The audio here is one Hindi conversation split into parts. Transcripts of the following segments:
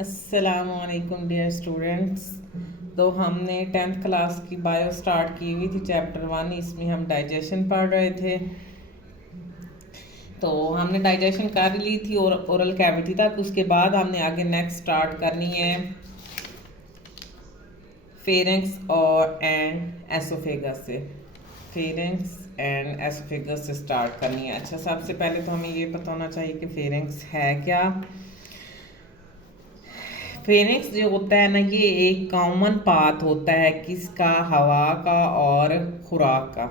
अस्सलामुअलैकुम डियर स्टूडेंट्स। तो हमने 10th क्लास की बायो स्टार्ट की हुई थी, चैप्टर 1। इसमें हम डाइजेशन पढ़ रहे थे। तो हमने डाइजेशन कर ली थी और ओरल कैविटी तक। उसके बाद हमने आगे नेक्स्ट स्टार्ट करनी है फेरेंक्स और एंड एसोफेगस से। फेरेंक्स एंड एसोफेगस से स्टार्ट करनी है। अच्छा, सबसे पहले तो हमें ये पता होना चाहिए कि फेरेंक्स है क्या। फेनिक्स जो होता है ना, ये एक कॉमन पाथ होता है किसका, हवा का और खुराक का।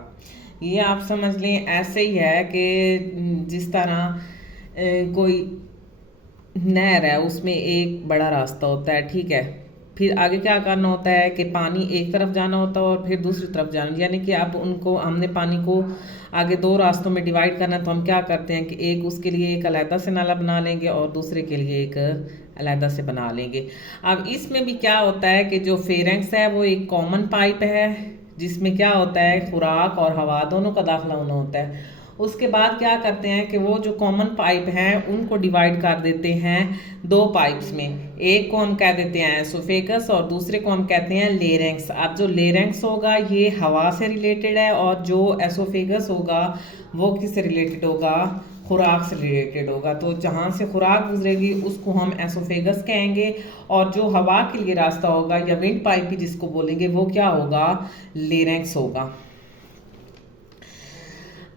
ये आप समझ लें ऐसे ही है कि जिस तरह कोई नहर है, उसमें एक बड़ा रास्ता होता है, ठीक है। फिर आगे क्या करना होता है कि पानी एक तरफ जाना होता है और फिर दूसरी तरफ जाना, यानी कि अब उनको हमने पानी को आगे दो रास्तों में डिवाइड करना है। तो हम क्या करते हैं कि एक उसके लिए एक अलहदा से नाला बना लेंगे और दूसरे के लिए एक अलहदा से बना लेंगे। अब इसमें भी क्या होता है कि जो फेरेंक्स है वो एक कॉमन पाइप है, जिसमें क्या होता है खुराक और हवा दोनों का दाखिला होना होता है। उसके बाद क्या करते हैं कि वो जो कॉमन पाइप हैं उनको डिवाइड कर देते हैं दो पाइप्स में। एक को हम कह देते हैं एसोफेगस और दूसरे को हम कहते हैं लेरेंक्स। अब जो लेरेंक्स होगा ये हवा से रिलेटेड है और जो एसोफेगस होगा वो किससे रिलेटेड होगा, खुराक से रिलेटेड होगा। तो जहाँ से खुराक गुजरेगी उसको हम एसोफेगस कहेंगे और जो हवा के लिए रास्ता होगा या विंड पाइप भी जिसको बोलेंगे वो क्या होगा, लेरेंक्स होगा।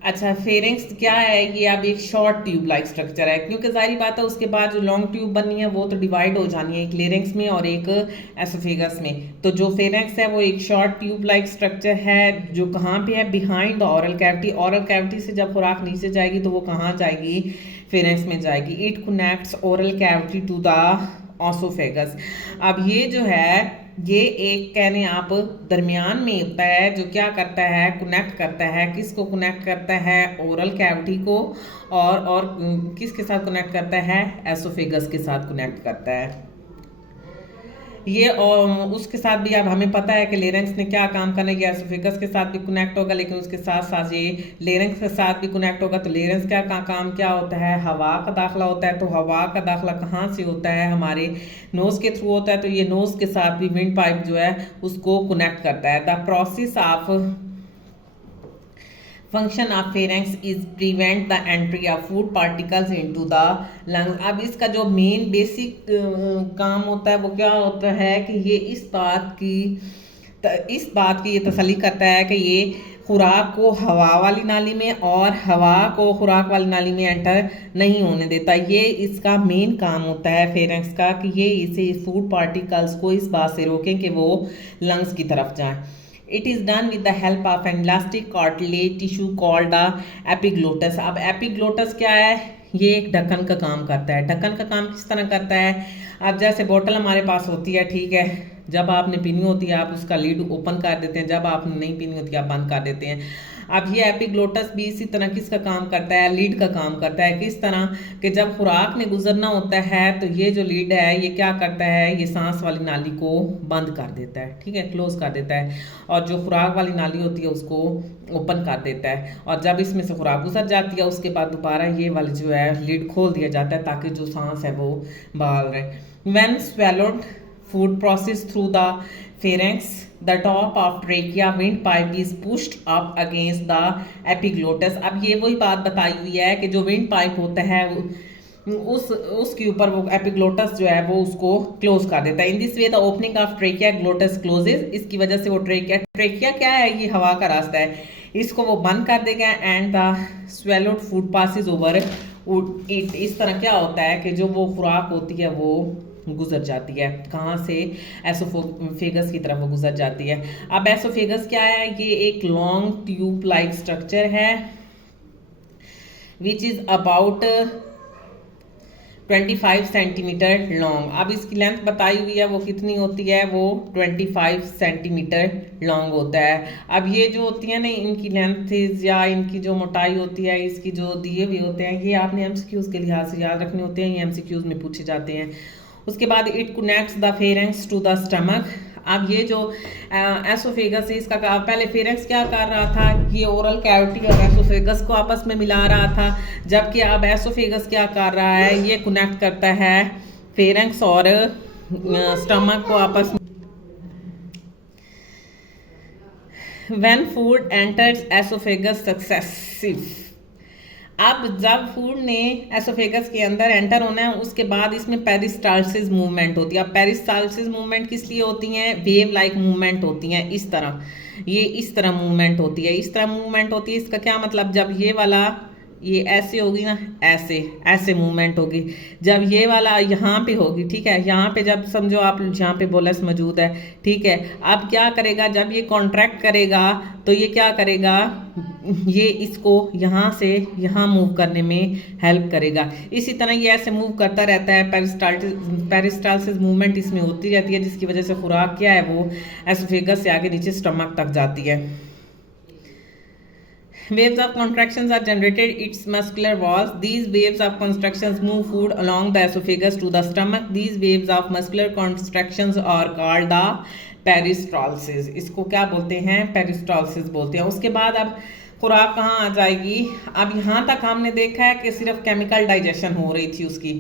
अच्छा, फेरिंग्स क्या है, ये अब एक शॉर्ट ट्यूब लाइक स्ट्रक्चर है, क्योंकि जाहिर बात है उसके बाद जो लॉन्ग ट्यूब बननी है वो तो डिवाइड हो जानी है, एक लेरिंग्स में और एक एसोफेगस में। तो जो फेरिंग्स है वो एक शॉर्ट ट्यूब लाइक स्ट्रक्चर है जो कहाँ पे है, behind the oral cavity. Oral cavity से जब खुराक नीचे जाएगी तो वो कहाँ जाएगी, फेरिंग्स में जाएगी। It connects oral cavity to the oesophagus. अब ये जो है ये एक कहने आप दरमियान में होता है जो क्या करता है, कनेक्ट करता है। किसको कनेक्ट करता है, ओरल कैविटी को। और किसके साथ कनेक्ट करता है, एसोफेगस के साथ कनेक्ट करता है ये। और उसके साथ भी अब हमें पता है कि लेरेंक्स ने क्या काम करना है, ये एसोफेगस के साथ भी कनेक्ट होगा, लेकिन उसके साथ साथ ये लेरेंक्स के साथ भी कनेक्ट होगा। तो लेरेंक्स का काम क्या होता है, हवा का दाखिला होता है। तो हवा का दाखिला कहाँ से होता है, हमारे नोज के थ्रू होता है। तो ये नोज के साथ भी विंड पाइप जो है उसको कनेक्ट करता है। The process of function of pharynx is prevent the entry of food particles into the lungs. अब इसका जो मेन बेसिक काम होता है वो क्या होता है कि ये इस बात की ये तसल्ली करता है कि ये खुराक को हवा वाली नाली में और हवा को खुराक वाली नाली में एंटर नहीं होने देता। ये इसका मेन काम होता है फेरेंक्स का, कि ये इसे फूड पार्टिकल्स को इस बात से रोकें कि वो लंग्स की तरफ जाएं। It is done with the help of an elastic cartilage tissue called the epiglottis। अब epiglottis क्या है, ये एक ढक्कन का काम करता है। ढक्कन का काम किस तरह करता है, अब जैसे बोतल हमारे पास होती है, ठीक है, जब आपने पीनी होती है आप उसका लीड ओपन कर देते हैं, जब आपने नहीं पीनी होती है आप बंद कर देते हैं। अब ये एपिग्लोटस भी इसी तरह किसका काम करता है, लीड का काम करता है। किस तरह कि जब खुराक ने गुजरना होता है तो ये जो लीड है ये क्या करता है, ये सांस वाली नाली को बंद कर देता है, ठीक है, क्लोज कर देता है, और जो खुराक वाली नाली होती है उसको ओपन कर देता है। और जब इसमें से खुराक गुजर जाती है उसके बाद दोबारा ये वाली जो है लीड खोल दिया जाता है ताकि जो सांस है वो बहाल रहे। When swallowed food processed through the pharynx, the top of trachea windpipe is pushed up against the epiglottis। अब ये वही बात बताई हुई है कि जो विंड पाइप होता है उसके ऊपर वो एपिग्लोटस जो है वो उसको क्लोज कर देता है। In this way the opening of trachea glottis closes. इसकी वजह से वो ट्रेकिया क्या है, ये हवा का रास्ता है, इसको वो बंद कर देगा। And the swallowed food passes over it. इस तरह क्या होता है कि जो वो खुराक होती है वो गुजर जाती है, कहाँ से, एसोफेगस की तरफ वो गुजर जाती है। अब एसोफेगस क्या है, ये एक लॉन्ग ट्यूब लाइक स्ट्रक्चर है which is about 25 centimetre long. अब इसकी लेंथ बताई हुई है वो कितनी होती है, वो 25 सेंटीमीटर लॉन्ग होता है। अब ये जो होती है ना, इनकी लेंथ या इनकी जो मोटाई होती है, इसकी जो दिए हुए होते हैं, ये आपने एमसीक्यूज के लिहाज से याद रखने होते हैं, ये एमसीक्यूज में पूछे जाते हैं। उसके बाद it connects the pharynx to the stomach. अब ये जो एसोफेगस है इसका पहले फेरेंक्स क्या कर रहा था, ये ओरल कैविटी और एसोफेगस को आपस में मिला रहा था, जबकि अब एसोफेगस क्या कर रहा है, ये कनेक्ट करता है फेरेंक्स और स्टमक को आपस में when food enters oesophagus successive. अब जब फूड ने एसोफेगस के अंदर एंटर होना है उसके बाद इसमें पेरिस्टाल्सिस मूवमेंट होती है। अब पेरिस्टाल्सिस मूवमेंट किस लिए होती हैं? वेव लाइक मूवमेंट होती हैं, इस तरह, ये इस तरह मूवमेंट होती है, इस तरह मूवमेंट होती है। इसका क्या मतलब? जब ये वाला ये ऐसे होगी ना, ऐसे ऐसे मूवमेंट होगी। जब ये वाला यहाँ पे होगी, ठीक है, यहाँ पे जब समझो आप यहाँ पे बोलस मौजूद है, ठीक है, अब क्या करेगा? जब ये कॉन्ट्रैक्ट करेगा तो ये क्या करेगा? ये इसको यहाँ से यहाँ मूव करने में हेल्प करेगा। इसी तरह ये ऐसे मूव करता रहता है। पेरिस्टाल्सिस मूवमेंट इसमें होती रहती है, जिसकी वजह से खुराक क्या है वो एसोफेगस से आगे नीचे स्टमक तक जाती है। Waves of contractions are generated its muscular walls. These waves of contractions move food along the esophagus to the stomach. These waves of muscular contractions are called the peristalsis. इसको क्या बोलते हैं? पेरिस्टाल्सिस बोलते हैं। उसके बाद अब खुराक कहाँ आ जाएगी? अब यहाँ तक हमने देखा है कि सिर्फ केमिकल डाइजेशन हो रही थी उसकी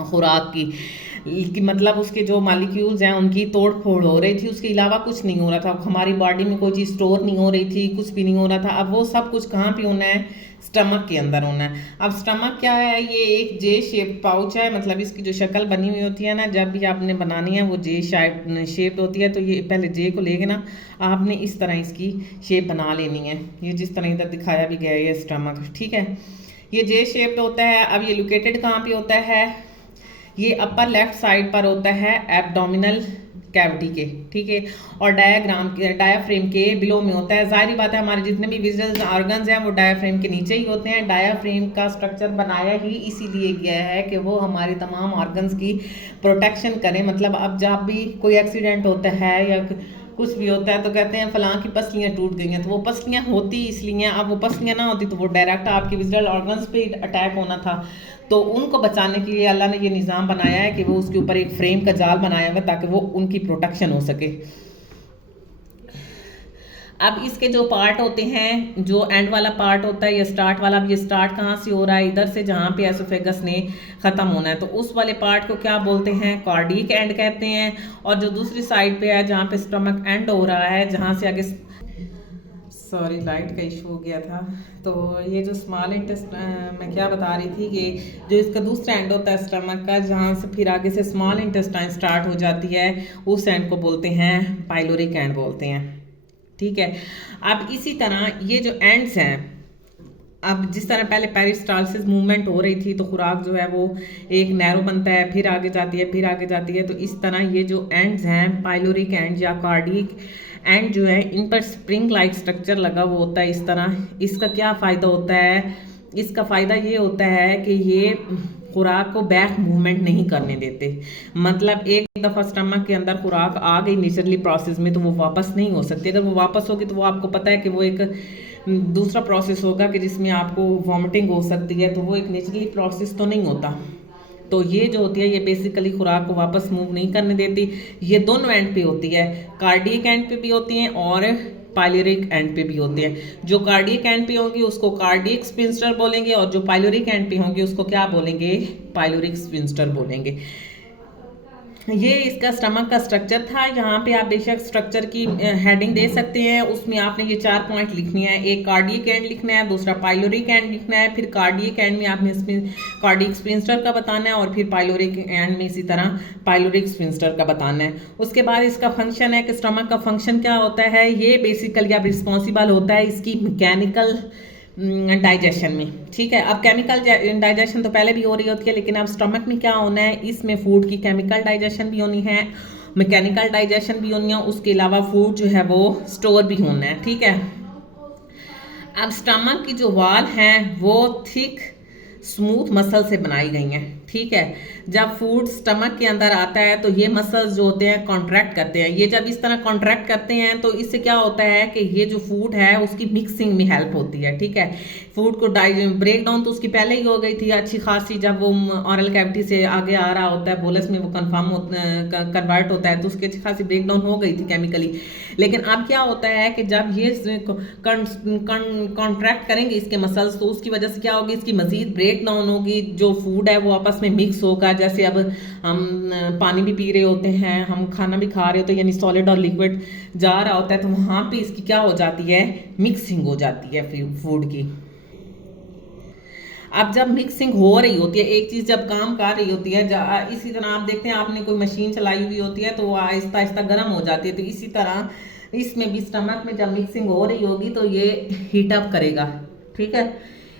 खुराक की मतलब उसके जो मालिक्यूल्स हैं उनकी तोड़ फोड़ हो रही थी, उसके अलावा कुछ नहीं हो रहा था। हमारी बॉडी में कोई चीज़ स्टोर नहीं हो रही थी, कुछ भी नहीं हो रहा था। अब वो सब कुछ कहाँ पे होना है? स्टमक के अंदर होना है। अब स्टमक क्या है? ये एक जे शेप पाउच है, मतलब इसकी जो शक्ल बनी हुई होती है ना, जब भी आपने बनानी है वो जे शेप होती है। तो ये पहले जे को लेके ना आपने इस तरह इसकी शेप बना लेनी है। ये जिस तरह इधर दिखाया भी गया है ये स्टमक, ठीक है, ये जे शेप्ड होता है। अब ये लोकेटेड कहाँ पे होता है? ये अपर लेफ्ट साइड पर होता है एब्डोमिनल कैविटी के, ठीक है, और डायाफ्रेम के बिलो में होता है। जाहिर बात है हमारे जितने भी विजुअल ऑर्गन्स हैं वो डायाफ्रेम के नीचे ही होते हैं। डायाफ्रेम का स्ट्रक्चर बनाया ही इसीलिए गया है कि वो हमारे तमाम ऑर्गन्स की प्रोटेक्शन करे। मतलब अब जब भी कोई एक्सीडेंट होता है या कुछ भी होता है तो कहते हैं फलां की पसलियाँ टूट गई हैं, तो वो पसलियाँ होती इसलिए, अब वो पसलियाँ ना होती तो वो डायरेक्ट आपके विजुअल ऑर्गन्स पे अटैक होना था। तो उनको बचाने के लिए अल्लाह ने ये निज़ाम बनाया है कि वो उसके ऊपर एक फ्रेम का जाल बनाया हुआ ताकि वो उनकी प्रोटेक्शन हो सके। अब इसके जो पार्ट होते हैं, जो एंड वाला पार्ट होता है या स्टार्ट वाला, अब ये स्टार्ट कहाँ से हो रहा है? इधर से, जहाँ पे एसोफेगस ने ख़त्म होना है, तो उस वाले पार्ट को क्या बोलते हैं? कार्डियक एंड कहते हैं। और जो दूसरी साइड पे है जहाँ पे स्टमक एंड हो रहा है, जहाँ से आगे, सॉरी लाइट का इशू हो गया था। तो ये जो स्मॉल इंटेस्टाइन मैं क्या बता रही थी कि जो इसका दूसरा एंड होता है स्टमक का, जहाँ से फिर आगे से स्मॉल इंटेस्टाइन स्टार्ट हो जाती है, उस एंड को बोलते हैं पाइलोरिक एंड बोलते हैं, ठीक है। अब इसी तरह ये जो एंड्स हैं, अब जिस तरह पहले पेरिस्टाल्सिस मूवमेंट हो रही थी तो खुराक जो है वो एक नैरो बनता है, फिर आगे जाती है, फिर आगे जाती है। तो इस तरह ये जो एंड्स हैं, पाइलोरिक एंड या कार्डियक एंड जो है, इन पर स्प्रिंग लाइक स्ट्रक्चर लगा हुआ होता है इस तरह। इसका क्या फ़ायदा होता है? इसका फ़ायदा ये होता है कि ये खुराक को बैक मूवमेंट नहीं करने देते। मतलब एक दफ़ा स्टमक के अंदर खुराक आ गई नेचुरली प्रोसेस में तो वो वापस नहीं हो सकती। अगर वो वापस होगी तो वो आपको पता है कि वो एक दूसरा प्रोसेस होगा कि जिसमें आपको वॉमिटिंग हो सकती है, तो वो एक नेचुरली प्रोसेस तो नहीं होता। तो ये जो होती है ये बेसिकली खुराक को वापस मूव नहीं करने देती। ये दोनों एंड पे होती है, कार्डियक एंड पे भी होती हैं और पाइलोरिक एंड पे भी होती हैं। जो कार्डियक एंड पे होंगी उसको कार्डियक स्फिंक्टर बोलेंगे और जो पाइलोरिक एंड पे होंगी उसको क्या बोलेंगे? पाइलोरिक स्फिंक्टर बोलेंगे। ये इसका स्टमक का स्ट्रक्चर था। यहाँ पे आप बेशक स्ट्रक्चर की हेडिंग दे सकते हैं, उसमें आपने ये 4 पॉइंट लिखनी है। एक कार्डियक एंड लिखना है, दूसरा पाइलोरिक एंड लिखना है, फिर कार्डियक एंड में आपने कार्डियक स्फिंक्टर का बताना है और फिर पाइलोरिक एंड में इसी तरह पाइलोरिक स्फिंक्टर का बताना है। उसके बाद इसका फंक्शन है कि स्टमक का फंक्शन क्या होता है। ये बेसिकली अब रिस्पॉन्सिबल होता है इसकी मैकेनिकल डाइजेशन में, ठीक है। अब केमिकल डाइजेशन तो पहले भी हो रही होती है, लेकिन अब स्टमक में क्या होना है, इसमें फूड की केमिकल डाइजेशन भी होनी है, मैकेनिकल डाइजेशन भी होनी है, उसके अलावा फूड जो है वो स्टोर भी होना है, ठीक है। अब स्टमक की जो वाल हैं वो थिक स्मूथ मसल से बनाई गई हैं, ठीक है। जब फूड स्टमक के अंदर आता है तो ये मसल्स जो होते हैं कॉन्ट्रैक्ट करते हैं। ये जब इस तरह कॉन्ट्रैक्ट करते हैं तो इससे क्या होता है कि ये जो फूड है उसकी मिक्सिंग में हेल्प होती है, ठीक है। फूड को ब्रेक डाउन तो उसकी पहले ही हो गई थी अच्छी खासी, जब वो ऑरल कैविटी से आगे आ रहा होता है, बोलस में वो कन्वर्ट होता है तो उसकी अच्छी खासी ब्रेक डाउन हो गई थी केमिकली। लेकिन अब क्या होता है कि जब ये कॉन्ट्रैक्ट करेंगे इसके मसल्स तो उसकी वजह से क्या होगी, इसकी मजीद ब्रेक डाउन होगी, जो फूड है वो आपस आपस में मिक्स होगा, जैसे अब हम पानी भी पी रहे होते हैं, हम खाना भी खा रहे होते हैं, यानी सॉलिड और लिक्विड जा रहा होता है, तो वहाँ पे इसकी क्या हो जाती है, मिक्सिंग हो जाती है फूड की। अब जब मिक्सिंग हो रही होती है, एक चीज़ जब काम कर रही होती है, इसी तरह आप देखते हैं आपने कोई मशीन चलाई हुई होती है तो वो आहिस्ता आहिस्ता गर्म हो जाती है, तो इसी तरह इसमें भी स्टमक में जब मिक्सिंग हो रही होगी तो ये हीट अप करेगा। ठीक है,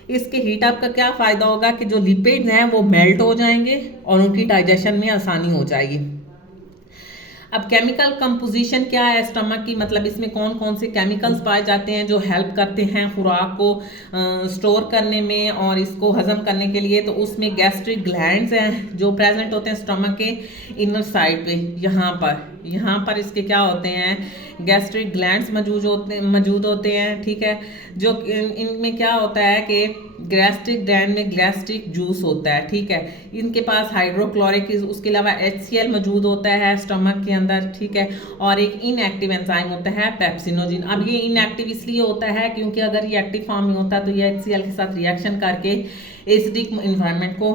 इसके हीट अप का क्या फ़ायदा होगा कि जो लिपिड्स हैं वो मेल्ट हो जाएंगे और उनकी डाइजेशन में आसानी हो जाएगी। अब केमिकल कंपोजिशन क्या है स्टमक की, मतलब इसमें कौन कौन से केमिकल्स पाए जाते हैं जो हेल्प करते हैं खुराक को स्टोर करने में और इसको हजम करने के लिए। तो उसमें गैस्ट्रिक ग्लैंड्स हैं जो प्रेजेंट होते हैं स्टमक के इनर साइड पे, यहाँ पर इसके क्या होते हैं, गैस्ट्रिक ग्लैंड्स मौजूद होते हैं। ठीक है, जो इनमें क्या होता है कि गैस्ट्रिक ग्लैंड में गैस्ट्रिक जूस होता है। ठीक है, इनके पास हाइड्रोक्लोरिक, उसके अलावा HCl मौजूद होता है स्टमक के अंदर। ठीक है, और एक इनएक्टिव एंजाइम होता है पेप्सिनोजिन। अब ये इनएक्टिव इसलिए होता है क्योंकि अगर ये एक्टिव फॉर्म में होता है तो ये HCl के साथ रिएक्शन करके एसिडिक इन्वायरमेंट को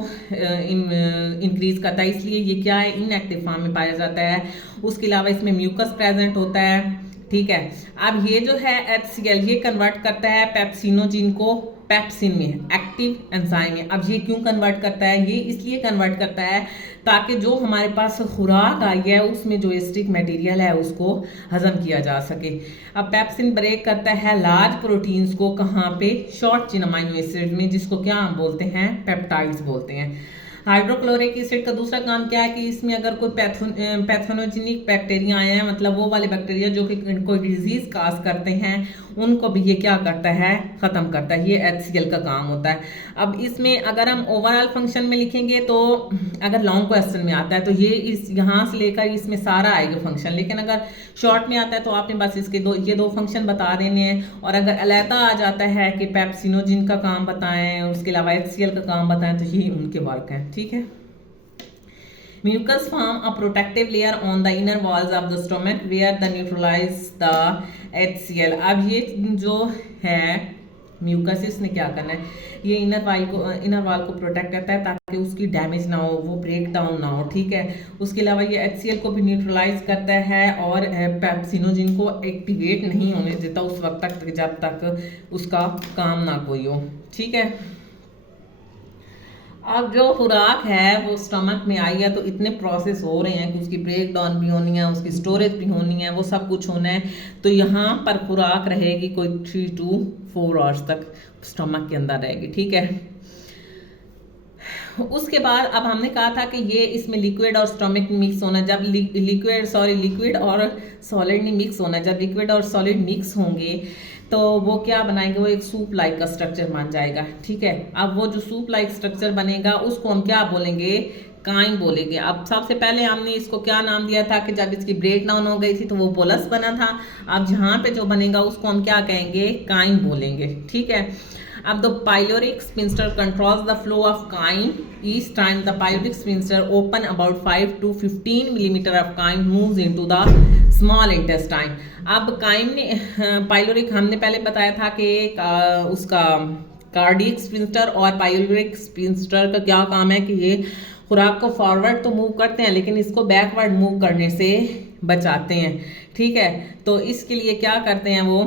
इंक्रीज करता है, इसलिए ये क्या है, इनएक्टिव फॉर्म में पाया जाता है। उसके अलावा इसमें म्यूकस प्रेजेंट होता है। ठीक है, अब ये जो है HCl ये कन्वर्ट करता है पेप्सिनोजिन को पेप्सिन में, एक्टिव एंजाइम में। अब ये क्यों कन्वर्ट करता है, ये इसलिए कन्वर्ट करता है ताकि जो हमारे पास खुराक आई है उसमें जो एसिडिक मटेरियल है उसको हजम किया जा सके। अब पेप्सिन ब्रेक करता है लार्ज प्रोटीन्स को, कहाँ पे, शॉर्ट चेन अमीनो एसिड में, जिसको क्या हम बोलते हैं, पेप्टाइड्स बोलते हैं। हाइड्रोक्लोरिक एसिड का दूसरा काम क्या है कि इसमें अगर कोई पैथोजेनिक बैक्टीरिया आए हैं, मतलब वो वाले बैक्टीरिया जो कि कोई डिजीज काज करते हैं, उनको भी ये क्या करता है, खत्म करता है। ये HCl का काम होता है। अब इसमें अगर हम ओवरऑल फंक्शन में लिखेंगे तो अगर लॉन्ग क्वेश्चन में आता है तो ये इस यहाँ से लेकर इसमें सारा आएगा फंक्शन, लेकिन अगर शॉर्ट में आता है तो आपने बस इसके ये दो फंक्शन बता देने हैं। और अगर अलहदा आ जाता है कि पेप्सिनोजिन का काम बताएं, उसके अलावा HCl का काम बताएं, तो यही उनके वर्क है। ठीक है, mucus form a protective layer on the inner walls of the stomach where the neutralize the HCl। अब ये जो है म्यूकस, इसने क्या करना है, ये इनर वाल को प्रोटेक्ट करता है ताकि उसकी डैमेज ना हो, वो ब्रेक डाउन ना हो। ठीक है, उसके अलावा ये HCl को भी न्यूट्रलाइज करता है और पेप्सिनोजिन को एक्टिवेट नहीं होने देता उस वक्त तक जब तक उसका काम ना कोई हो। ठीक है, अब जो खुराक है वो स्टमक में आई है तो इतने प्रोसेस हो रहे हैं कि उसकी ब्रेक डाउन भी होनी है, उसकी स्टोरेज भी होनी है, वो सब कुछ होना है। तो यहाँ पर खुराक रहेगी कोई 3 to 4 आवर्स तक स्टमक के अंदर रहेगी। ठीक है, उसके बाद अब हमने कहा था कि ये इसमें लिक्विड और स्टमक मिक्स होना, जब लिक्विड और सॉलिड नहीं मिक्स होना, जब लिक्विड और सॉलिड मिक्स होंगे तो वो क्या बनाएंगे, वो एक सूप लाइक का स्ट्रक्चर बन जाएगा। ठीक है, अब वो जो सूप लाइक स्ट्रक्चर बनेगा उसको हम क्या बोलेंगे, काइम बोलेंगे। अब सबसे पहले हमने इसको क्या नाम दिया था कि जब इसकी ब्रेक डाउन हो गई थी तो वो बोलस बना था। अब जहाँ पे जो बनेगा उसको हम क्या कहेंगे, काइम बोलेंगे। ठीक है, अब the pyloric sphincter controls the flow of chyme. Each time the pyloric sphincter open about 5 to 15 millimeter of chyme moves into the small intestine। अब काइम ने पाइलोरिक हमने पहले बताया था कि उसका कार्डियक स्फिंक्टर और पाइलोरिक स्फिंक्टर का क्या काम है कि ये खुराक को फॉरवर्ड तो मूव करते हैं लेकिन इसको बैकवर्ड मूव करने से बचाते हैं। ठीक है, तो इसके लिए क्या करते हैं, वो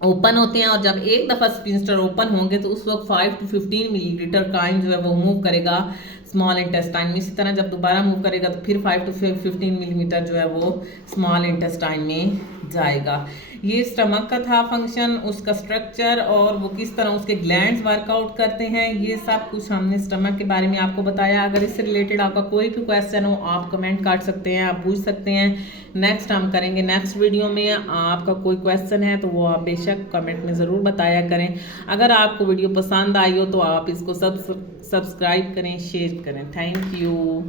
ओपन होते हैं और जब एक दफ़ा स्फिंक्टर ओपन होंगे तो उस वक्त 5 to 15 मिलीलीटर काइम जो है वो मूव करेगा स्मॉल इंटेस्टाइन में। इसी तरह जब दोबारा मूव करेगा तो फिर 5 to 15 मिलीमीटर जो है वो स्मॉल इंटेस्टाइन में जाएगा। ये स्टमक का था फंक्शन, उसका स्ट्रक्चर और वो किस तरह उसके ग्लैंड्स वर्कआउट करते हैं, ये सब कुछ हमने स्टमक के बारे में आपको बताया। अगर इससे रिलेटेड आपका कोई भी क्वेश्चन हो आप कमेंट कर सकते हैं, आप पूछ सकते हैं। नेक्स्ट हम करेंगे नेक्स्ट वीडियो में। आपका कोई क्वेश्चन है तो वो आप बेशक कमेंट में ज़रूर बताया करें। अगर आपको वीडियो पसंद आई हो तो आप इसको सब्सक्राइब करें, शेयर करें। Thank you.